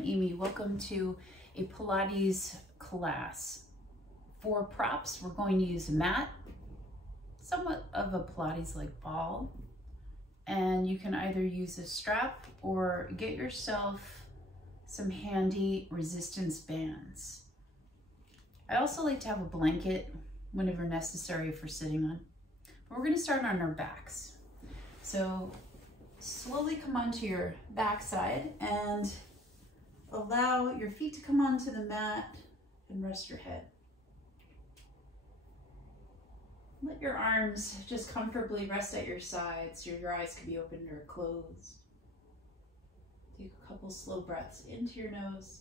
I'm Amy. Welcome to a Pilates class. For props, we're going to use a mat, somewhat of a Pilates-like ball, and you can either use a strap or get yourself some handy resistance bands. I also like to have a blanket whenever necessary for sitting on. But we're going to start on our backs. So slowly come onto your backside and allow your feet to come onto the mat and rest your head. Let your arms just comfortably rest at your sides. Your eyes can be opened or closed. Take a couple slow breaths into your nose,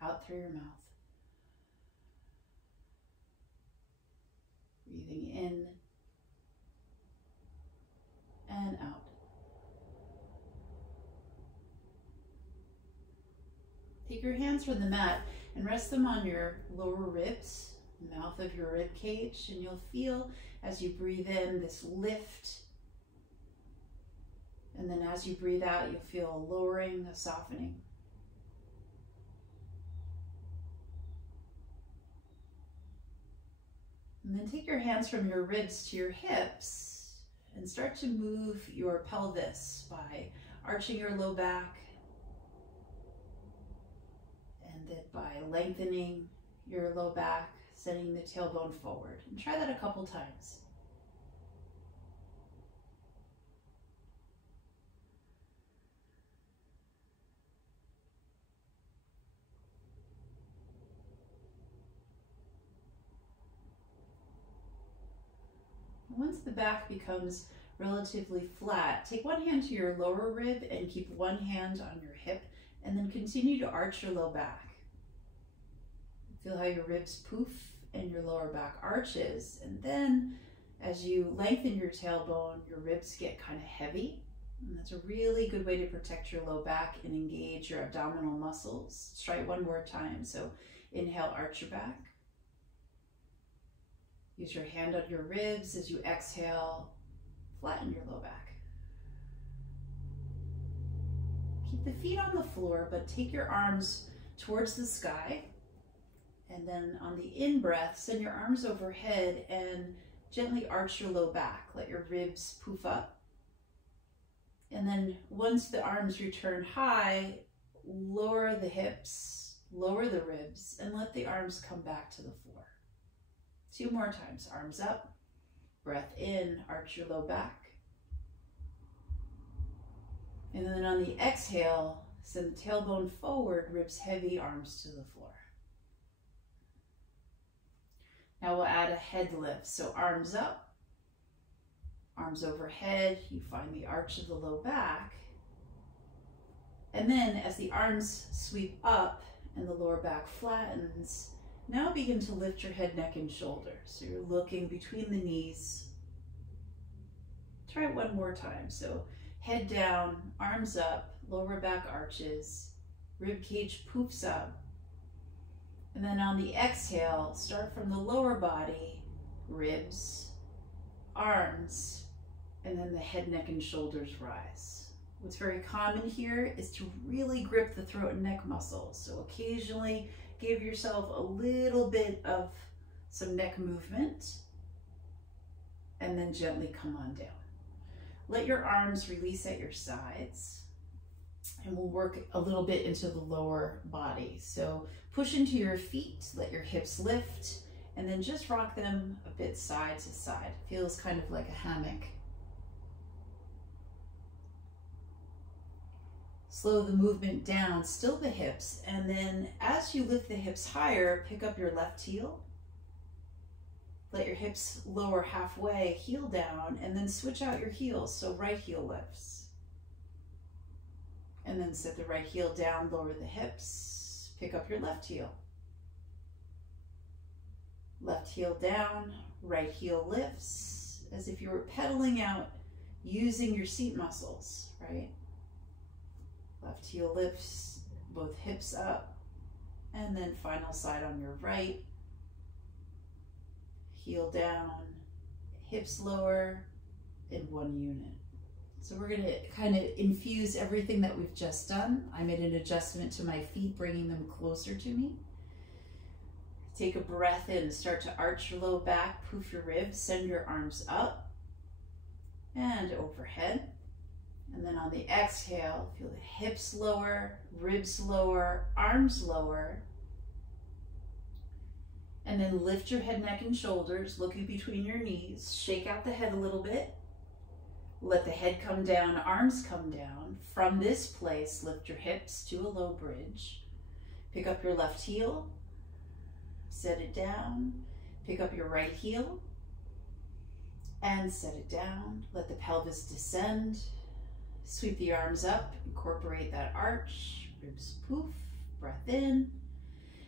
out through your mouth. Breathing in and out. Take your hands from the mat and rest them on your lower ribs, mouth of your rib cage, and you'll feel as you breathe in this lift, and then as you breathe out you'll feel a lowering, a softening. And then take your hands from your ribs to your hips and start to move your pelvis by arching your low back, and then by lengthening your low back, sending the tailbone forward. And try that a couple times. Once the back becomes relatively flat, take one hand to your lower rib and keep one hand on your hip, and then continue to arch your low back. Feel how your ribs poof and your lower back arches, and then as you lengthen your tailbone, your ribs get kind of heavy, and that's a really good way to protect your low back and engage your abdominal muscles. Let's try it one more time. So inhale, arch your back. Use your hand on your ribs. As you exhale, flatten your low back. Keep the feet on the floor, but take your arms towards the sky. And then on the in-breath, send your arms overhead and gently arch your low back. Let your ribs poof up. And then once the arms return high, lower the hips, lower the ribs, and let the arms come back to the floor. 2 more times. Arms up, breath in, arch your low back. And then on the exhale, send the tailbone forward, ribs heavy, arms to the floor. Now we'll add a head lift. So arms up, arms overhead, you find the arch of the low back. And then as the arms sweep up and the lower back flattens, now begin to lift your head, neck, and shoulders. So you're looking between the knees. Try it one more time. So head down, arms up, lower back arches, rib cage poofs up. And then on the exhale, start from the lower body, ribs, arms, and then the head, neck, and shoulders rise. What's very common here is to really grip the throat and neck muscles. So occasionally give yourself a little bit of some neck movement, and then gently come on down. Let your arms release at your sides, and we'll work a little bit into the lower body. So push into your feet, let your hips lift, and then just rock them a bit side to side. Feels kind of like a hammock. Slow the movement down, still the hips, and then as you lift the hips higher, pick up your left heel. Let your hips lower halfway, heel down, and then switch out your heels, so right heel lifts. And then set the right heel down, lower the hips, pick up your left heel. Left heel down, right heel lifts, as if you were pedaling out using your seat muscles, right? Left heel lifts, both hips up, and then final side on your right. Heel down, hips lower in one unit. So we're gonna kind of infuse everything that we've just done. I made an adjustment to my feet, bringing them closer to me. Take a breath in, start to arch your low back, poof your ribs, send your arms up and overhead. And then on the exhale, feel the hips lower, ribs lower, arms lower. And then lift your head, neck, and shoulders, looking between your knees. Shake out the head a little bit. Let the head come down, arms come down. From this place, lift your hips to a low bridge. Pick up your left heel, set it down. Pick up your right heel and set it down. Let the pelvis descend. Sweep the arms up, incorporate that arch, ribs poof, breath in.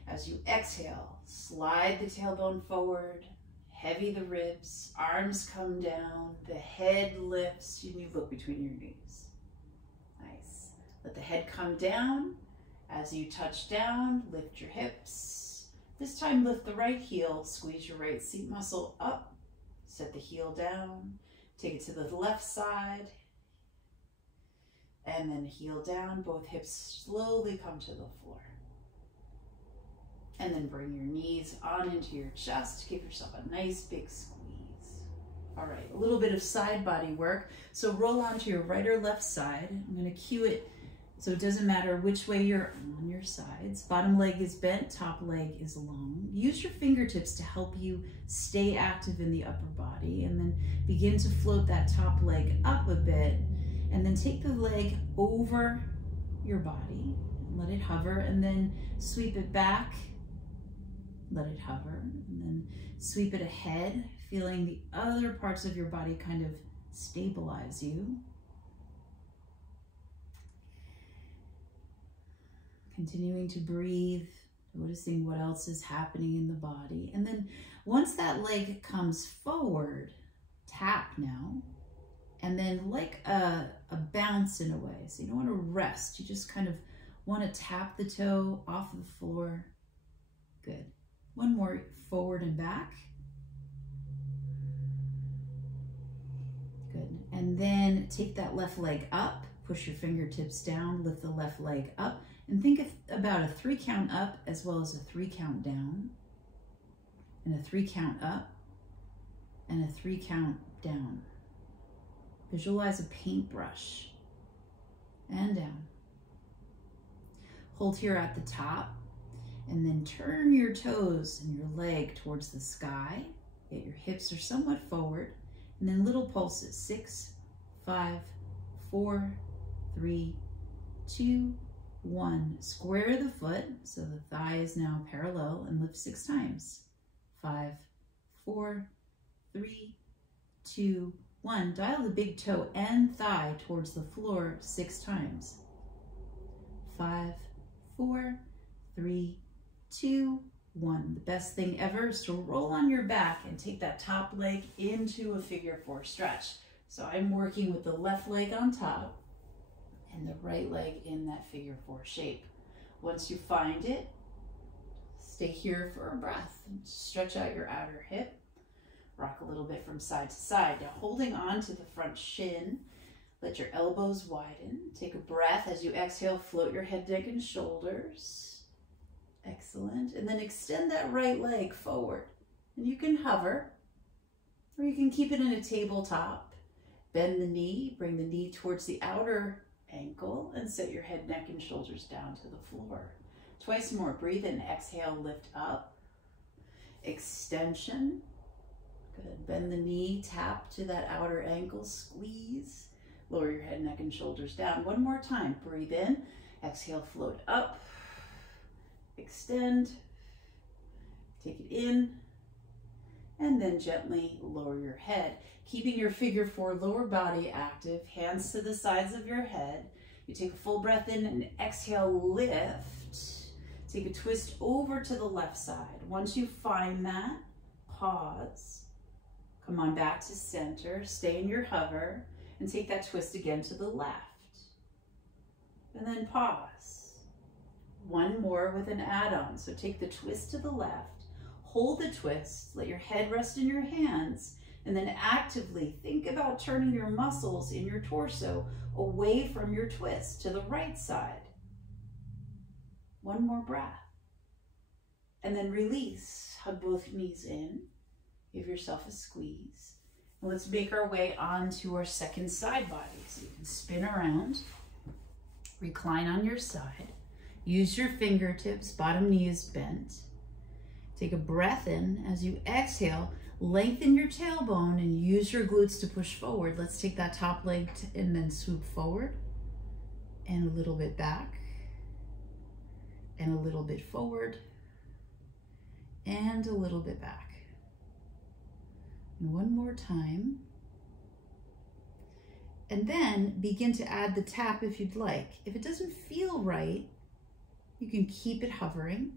As you exhale, slide the tailbone forward, heavy the ribs, arms come down, the head lifts, and you look between your knees. Nice. Let the head come down. As you touch down, lift your hips. This time lift the right heel, squeeze your right seat muscle up, set the heel down, take it to the left side, and then heel down, both hips slowly come to the floor. And then bring your knees on into your chest. Give yourself a nice big squeeze. All right, a little bit of side body work. So roll onto your right or left side. I'm gonna cue it so it doesn't matter which way you're on your sides. Bottom leg is bent, top leg is long. Use your fingertips to help you stay active in the upper body, and then begin to float that top leg up a bit, and then take the leg over your body, and let it hover, and then sweep it back, let it hover, and then sweep it ahead, feeling the other parts of your body kind of stabilize you. Continuing to breathe, noticing what else is happening in the body. And then once that leg comes forward, tap now. And then like a bounce in a way. So you don't want to rest. You just kind of want to tap the toe off the floor. Good. One more, forward and back. Good. And then take that left leg up. Push your fingertips down. Lift the left leg up. And think about a 3 count up as well as a 3 count down. And a 3 count up. And a 3 count down. Visualize a paintbrush and down. Hold here at the top, and then turn your toes and your leg towards the sky. Get your hips are somewhat forward, and then little pulses. 6, 5, 4, 3, 2, 1. Square the foot so the thigh is now parallel, and lift 6 times. 5, 4, 3, 2, 1. Dial the big toe and thigh towards the floor 6 times. 5, 4, 3, 2, 1. The best thing ever is to roll on your back and take that top leg into a figure 4 stretch. So I'm working with the left leg on top and the right leg in that figure 4 shape. Once you find it, stay here for a breath. Stretch out your outer hip. Rock a little bit from side to side. Now holding on to the front shin, let your elbows widen. Take a breath as you exhale, float your head, neck, and shoulders. Excellent. And then extend that right leg forward. And you can hover, or you can keep it in a tabletop. Bend the knee, bring the knee towards the outer ankle, and set your head, neck, and shoulders down to the floor. Twice more. Breathe in, exhale, lift up. Extension. Good. Bend the knee, tap to that outer ankle, squeeze. Lower your head, neck, and shoulders down. One more time. Breathe in, exhale, float up. Extend. Take it in. And then gently lower your head. Keeping your figure 4 lower body active, hands to the sides of your head. You take a full breath in and exhale, lift. Take a twist over to the left side. Once you find that, pause. Come on back to center, stay in your hover, and take that twist again to the left. And then pause. One more with an add-on. So take the twist to the left, hold the twist, let your head rest in your hands, And then actively think about turning your muscles in your torso away from your twist to the right side. One more breath. And then release. Hug both knees in. Give yourself a squeeze. And let's make our way onto our second side body. So you can spin around, recline on your side. Use your fingertips, bottom knee is bent. Take a breath in. As you exhale, lengthen your tailbone and use your glutes to push forward. Let's take that top leg and then swoop forward and a little bit back and a little bit forward and a little bit back. And one more time. And then begin to add the tap if you'd like. If it doesn't feel right, you can keep it hovering.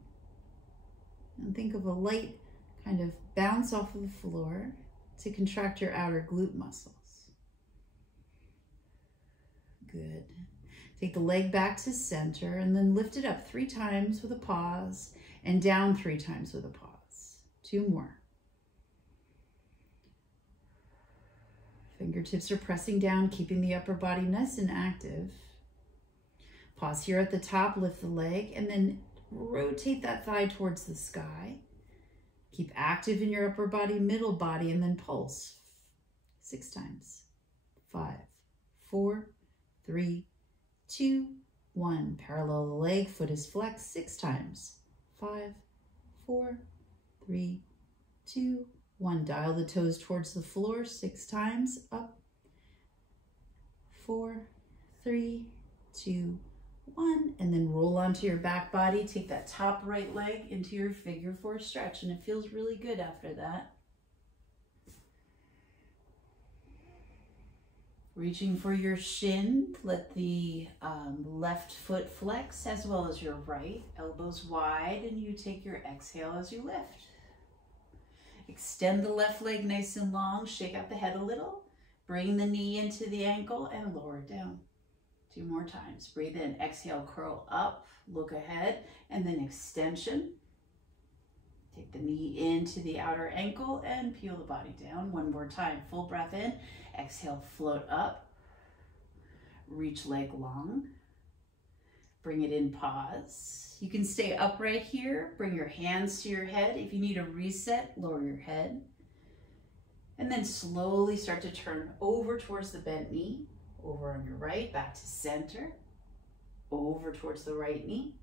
And think of a light kind of bounce off of the floor to contract your outer glute muscles. Good. Take the leg back to center and then lift it up 3 times with a pause and down 3 times with a pause. 2 more. Fingertips are pressing down, keeping the upper body nice and active. Pause here at the top, lift the leg, and then rotate that thigh towards the sky. Keep active in your upper body, middle body, and then pulse. 6 times. 5, 4, 3, 2, 1. Parallel the leg, foot is flexed 6 times. 5, 4, 3, 2, 1. Dial the toes towards the floor 6 times. Up. 4, 3, 2, 1, and then roll onto your back body. Take that top right leg into your figure 4 stretch, and it feels really good after that. Reaching for your shin, let the left foot flex as well as your right. Elbows wide, and you take your exhale as you lift. Extend the left leg nice and long, shake out the head a little. Bring the knee into the ankle and lower it down. 2 more times. Breathe in, exhale, curl up, look ahead, and then extension. Take the knee into the outer ankle and peel the body down. 1 more time. Full breath in, exhale, float up. Reach leg long. Bring it in, pause. You can stay upright here. Bring your hands to your head. If you need a reset, lower your head. And then slowly start to turn over towards the bent knee. Over on your right, back to center. Over towards the right knee.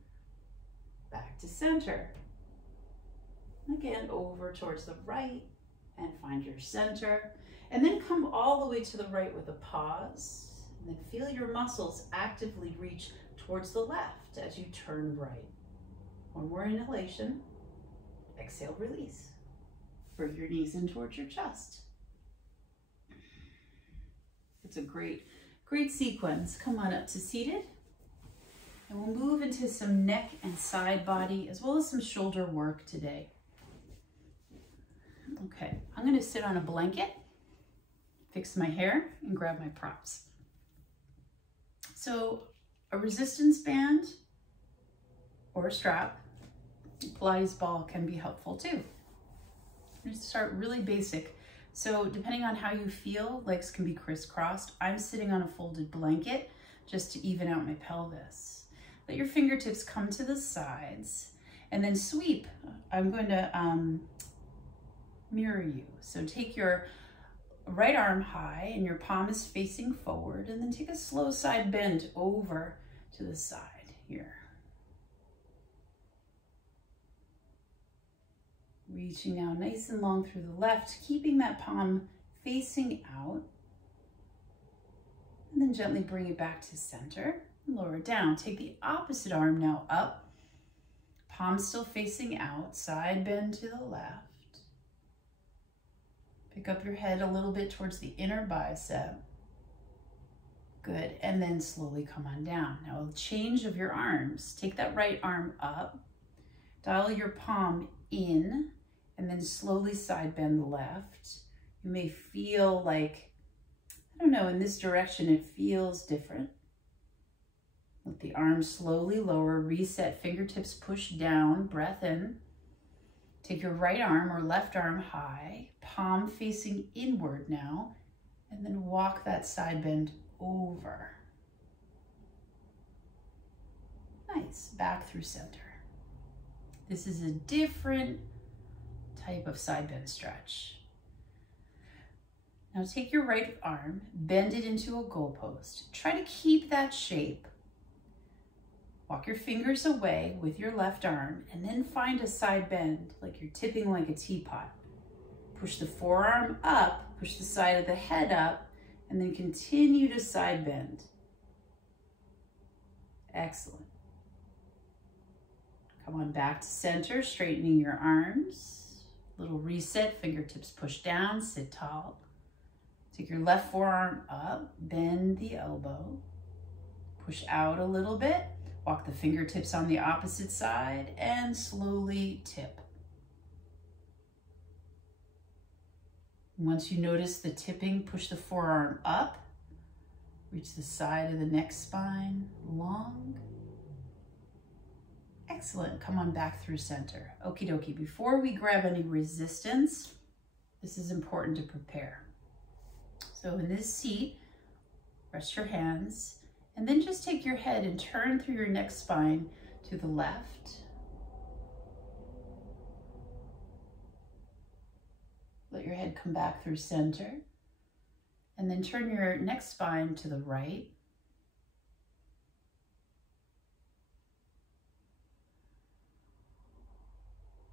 Back to center. Again, over towards the right and find your center. And then come all the way to the right with a pause. And then feel your muscles actively reach towards the left as you turn right. 1 more inhalation. Exhale, release. Bring your knees in towards your chest. It's a great sequence. Come on up to seated. And we'll move into some neck and side body as well as some shoulder work today. Okay, I'm going to sit on a blanket, fix my hair, and grab my props. So a resistance band or a strap, Pilates ball can be helpful too. Just start really basic. So depending on how you feel, legs can be crisscrossed. I'm sitting on a folded blanket just to even out my pelvis. Let your fingertips come to the sides and then sweep. I'm going to mirror you. So take your right arm high and your palm is facing forward, and then take a slow side bend over to the side here. Reaching out nice and long through the left, keeping that palm facing out. And then gently bring it back to center. Lower it down. Take the opposite arm now up. Palm still facing out. Side bend to the left. Pick up your head a little bit towards the inner bicep. Good. And then slowly come on down. Now a change of your arms. Take that right arm up. Dial your palm in. And then slowly side bend the left. You may feel like, I don't know, in this direction it feels different. Let the arms slowly lower, reset, fingertips push down, breath in. Take your right arm or left arm high, palm facing inward now, and then walk that side bend over. Nice, back through center. This is a different type of side bend stretch. Now take your right arm, bend it into a goalpost. Try to keep that shape. Walk your fingers away with your left arm and then find a side bend, like you're tipping like a teapot. Push the forearm up, push the side of the head up, and then continue to side bend. Excellent. Come on back to center, straightening your arms. Little reset, fingertips push down, sit tall. Take your left forearm up, bend the elbow. Push out a little bit. Walk the fingertips on the opposite side and slowly tip. Once you notice the tipping, push the forearm up. Reach the side of the neck spine, long. Excellent, come on back through center. Okie dokie, before we grab any resistance, this is important to prepare. So in this seat, rest your hands, and then just take your head and turn through your neck spine to the left. Let your head come back through center, and then turn your neck spine to the right.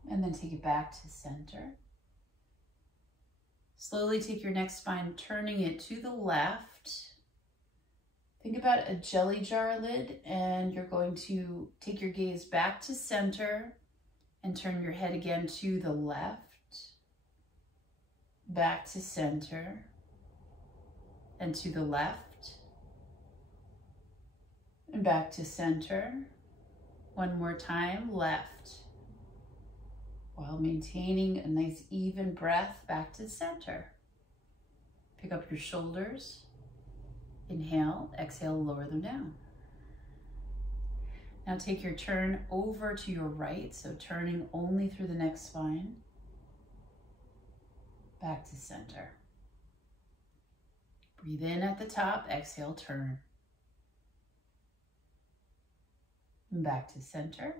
And then take it back to center. Slowly take your neck spine, turning it to the left. Think about a jelly jar lid, and you're going to take your gaze back to center and turn your head again to the left, back to center, and to the left, and back to center. One more time, left, while maintaining a nice even breath back to center. Pick up your shoulders. Inhale, exhale, lower them down. Now take your turn over to your right, so turning only through the neck spine. Back to center. Breathe in at the top, exhale, turn. And back to center.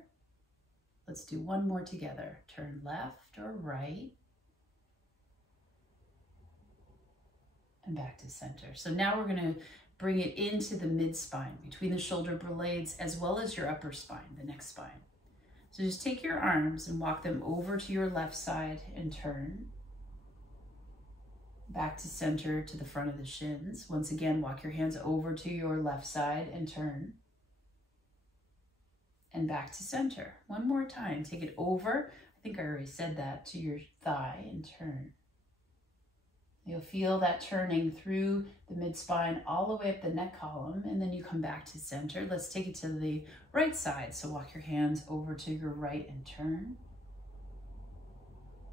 Let's do one more together. Turn left or right. And back to center. So now we're going to bring it into the mid-spine, between the shoulder blades, as well as your upper spine, the neck spine. So just take your arms and walk them over to your left side and turn. Back to center to the front of the shins. Once again, walk your hands over to your left side and turn. And back to center. One more time. Take it over. I think I already said that, to your thigh and turn. You'll feel that turning through the mid-spine all the way up the neck column, and then you come back to center. Let's take it to the right side. So walk your hands over to your right and turn.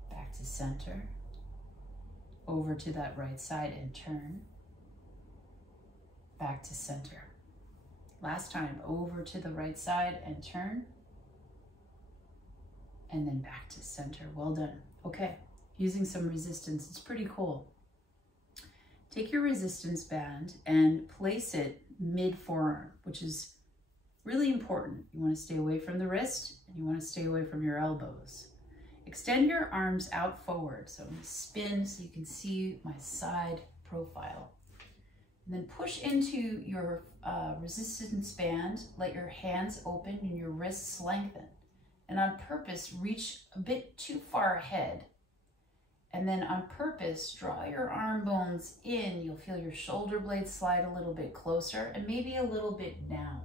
Back to center. Over to that right side and turn. Back to center. Last time, over to the right side and turn. And then back to center. Well done. Okay, using some resistance. It's pretty cool. Take your resistance band and place it mid-forearm, which is really important. You want to stay away from the wrist, and you want to stay away from your elbows. Extend your arms out forward. So I'm going to spin so you can see my side profile. And then push into your resistance band. Let your hands open and your wrists lengthen. And on purpose, reach a bit too far ahead. And then on purpose, draw your arm bones in. You'll feel your shoulder blades slide a little bit closer and maybe a little bit down.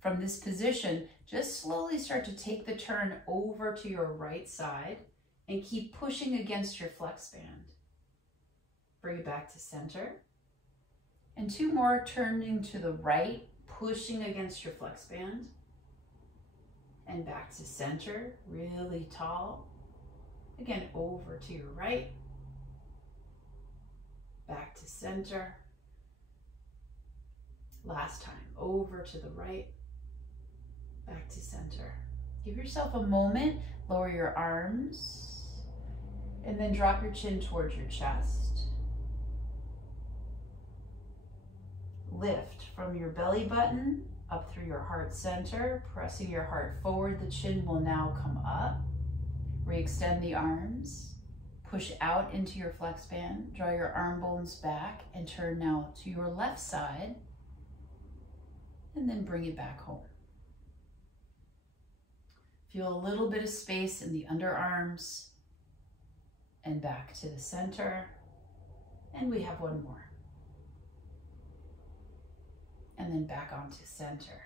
From this position, just slowly start to take the turn over to your right side and keep pushing against your flex band. Bring it back to center. And two more, turning to the right, pushing against your flex band. And back to center, really tall. Again, over to your right. Back to center. Last time, over to the right. Back to center. Give yourself a moment, lower your arms, and then drop your chin towards your chest. Lift from your belly button up through your heart center, pressing your heart forward. The chin will now come up. Re-extend the arms. Push out into your flex band. Draw your arm bones back and turn now to your left side. And then bring it back home. Feel a little bit of space in the underarms and back to the center. And we have one more. And then back onto center.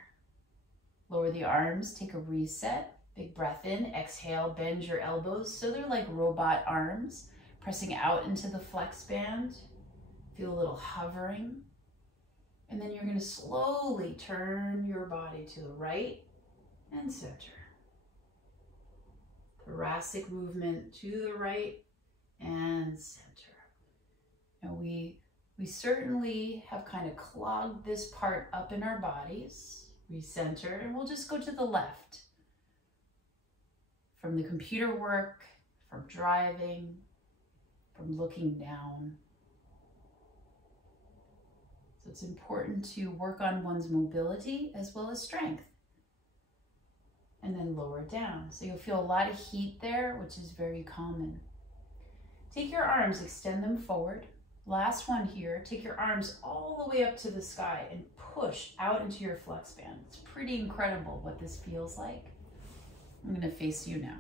Lower the arms, take a reset. Big breath in, exhale, bend your elbows. So they're like robot arms, pressing out into the flex band. Feel a little hovering. And then you're going to slowly turn your body to the right and center. Thoracic movement to the right and center. Now we certainly have kind of clogged this part up in our bodies. Recenter, and we'll just go to the left. From the computer work, from driving, from looking down. So it's important to work on one's mobility as well as strength. And then lower down. So you'll feel a lot of heat there, which is very common. Take your arms, extend them forward. Last one here, take your arms all the way up to the sky and push out into your flex band. It's pretty incredible what this feels like. I'm going to face you now.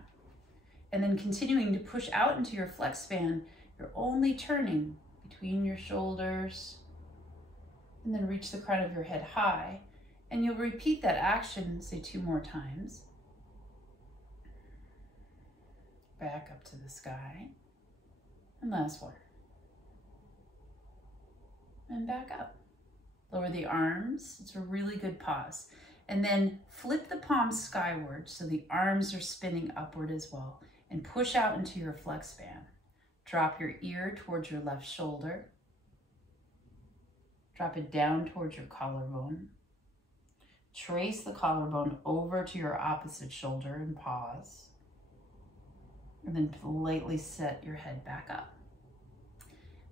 And then continuing to push out into your flex band, you're only turning between your shoulders and then reach the crown of your head high. And you'll repeat that action, say 2 more times. Back up to the sky. And last one. And back up. Lower the arms. It's a really good pause. And then flip the palms skyward so the arms are spinning upward as well. And push out into your flex band. Drop your ear towards your left shoulder. Drop it down towards your collarbone. Trace the collarbone over to your opposite shoulder and pause. And then politely set your head back up.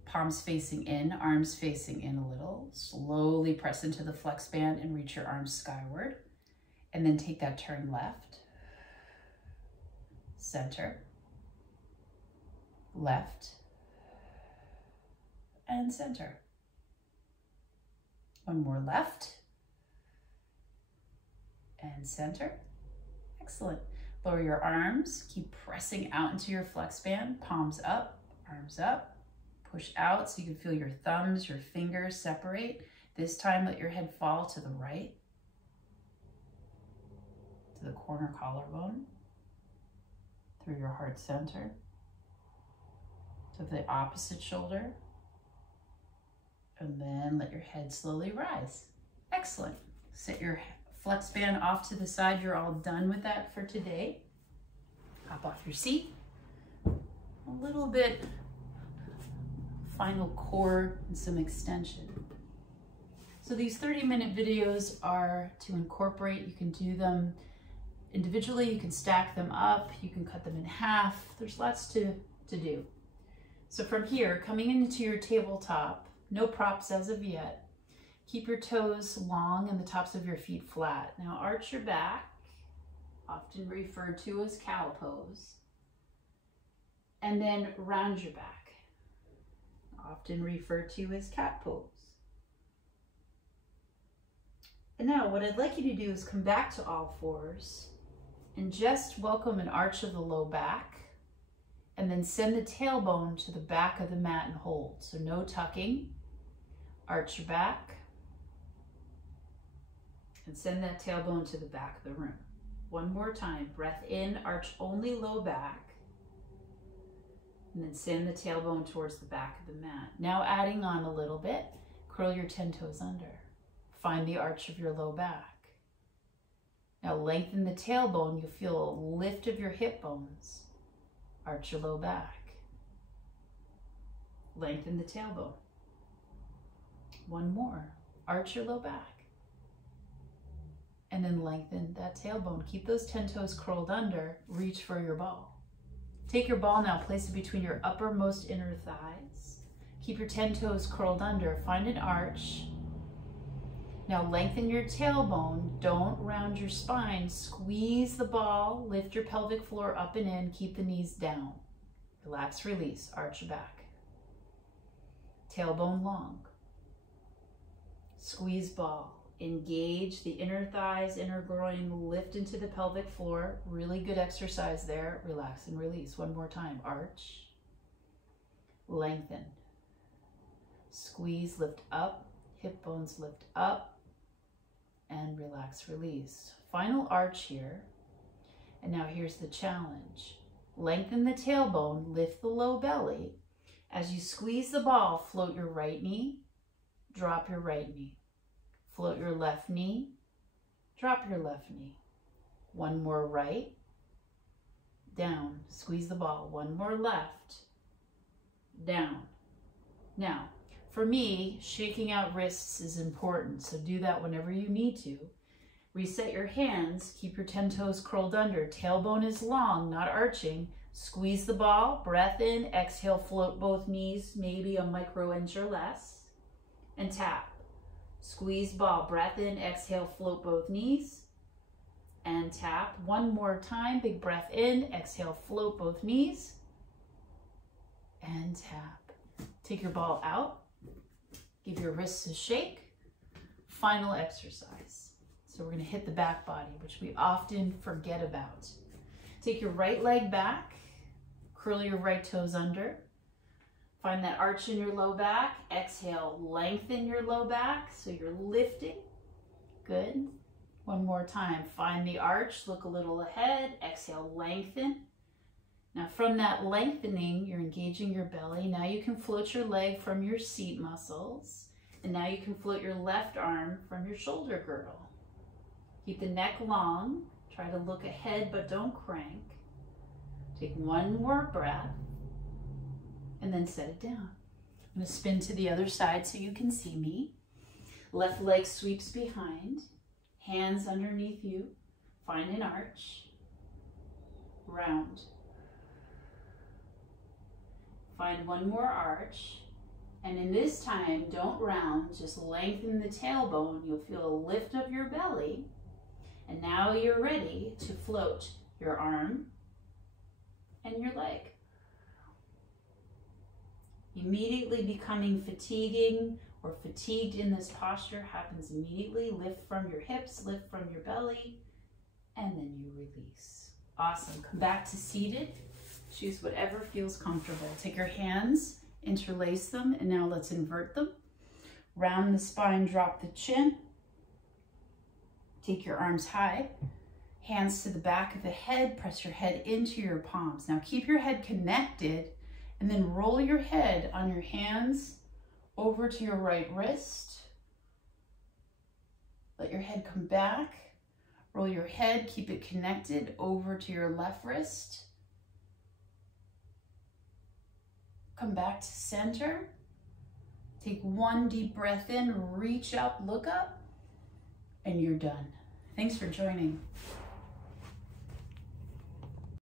Palms facing in, arms facing in a little. Slowly press into the flex band and reach your arms skyward. And then take that turn left. Center. Left. And center. One more left. And center. Excellent. Lower your arms. Keep pressing out into your flex band. Palms up, arms up. Push out so you can feel your thumbs, your fingers separate. This time, let your head fall to the right, to the corner collarbone, through your heart center, to the opposite shoulder, and then let your head slowly rise. Excellent. Set your flex band off to the side. You're all done with that for today. Hop off your seat. A little bit final core and some extension. So these 30-minute videos are to incorporate. You can do them individually, you can stack them up, you can cut them in half. There's lots to do. So from here, coming into your tabletop, no props as of yet. Keep your toes long and the tops of your feet flat. Now arch your back, often referred to as cow pose. And then round your back, often referred to as cat pose. And now what I'd like you to do is come back to all fours and just welcome an arch of the low back, and then send the tailbone to the back of the mat and hold. So no tucking, arch your back, and send that tailbone to the back of the room. One more time, breath in, arch only low back, and then send the tailbone towards the back of the mat. Now adding on a little bit, curl your 10 toes under. Find the arch of your low back. Now lengthen the tailbone, you'll feel a lift of your hip bones. Arch your low back. Lengthen the tailbone. One more, arch your low back. and then lengthen that tailbone. Keep those 10 toes curled under, reach for your ball. Take your ball now, place it between your uppermost inner thighs. Keep your 10 toes curled under, find an arch. Now lengthen your tailbone, don't round your spine, squeeze the ball, lift your pelvic floor up and in, keep the knees down. Relax, release, arch your back. Tailbone long. Squeeze ball. Engage the inner thighs, inner groin, lift into the pelvic floor. Really good exercise there. Relax and release. One more time. Arch. Lengthen. Squeeze, lift up. Hip bones lift up. And relax, release. Final arch here. And now here's the challenge. Lengthen the tailbone, lift the low belly. As you squeeze the ball, float your right knee, drop your right knee. Float your left knee, drop your left knee. One more right, down, squeeze the ball. One more left, down. Now, for me, shaking out wrists is important, so do that whenever you need to. Reset your hands, keep your 10 toes curled under. Tailbone is long, not arching. Squeeze the ball, breath in, exhale, float both knees, maybe a micro inch or less, and tap. Squeeze ball, breath in, exhale, float both knees, and tap. One more time, big breath in, exhale, float both knees, and tap. Take your ball out, give your wrists a shake. Final exercise. So we're gonna hit the back body, which we often forget about. Take your right leg back, curl your right toes under. Find that arch in your low back. Exhale, lengthen your low back so you're lifting. Good. One more time. Find the arch, look a little ahead. Exhale, lengthen. Now from that lengthening, you're engaging your belly. Now you can float your leg from your seat muscles. And now you can float your left arm from your shoulder girdle. Keep the neck long. Try to look ahead, but don't crank. Take one more breath. And then set it down. I'm going to spin to the other side so you can see me. Left leg sweeps behind, hands underneath you. Find an arch. Round. Find one more arch. And in this time, don't round, just lengthen the tailbone. You'll feel a lift of your belly. And now you're ready to float your arm and your leg. Immediately becoming fatiguing or fatigued in this posture happens immediately. Lift from your hips, lift from your belly, and then you release. Awesome. Come back to seated. Choose whatever feels comfortable. Take your hands, interlace them, and now let's invert them. Round the spine, drop the chin. Take your arms high. Hands to the back of the head. Press your head into your palms. Now keep your head connected. And then roll your head on your hands over to your right wrist. Let your head come back. Roll your head, keep it connected over to your left wrist. Come back to center. Take one deep breath in, reach up, look up, and you're done. Thanks for joining.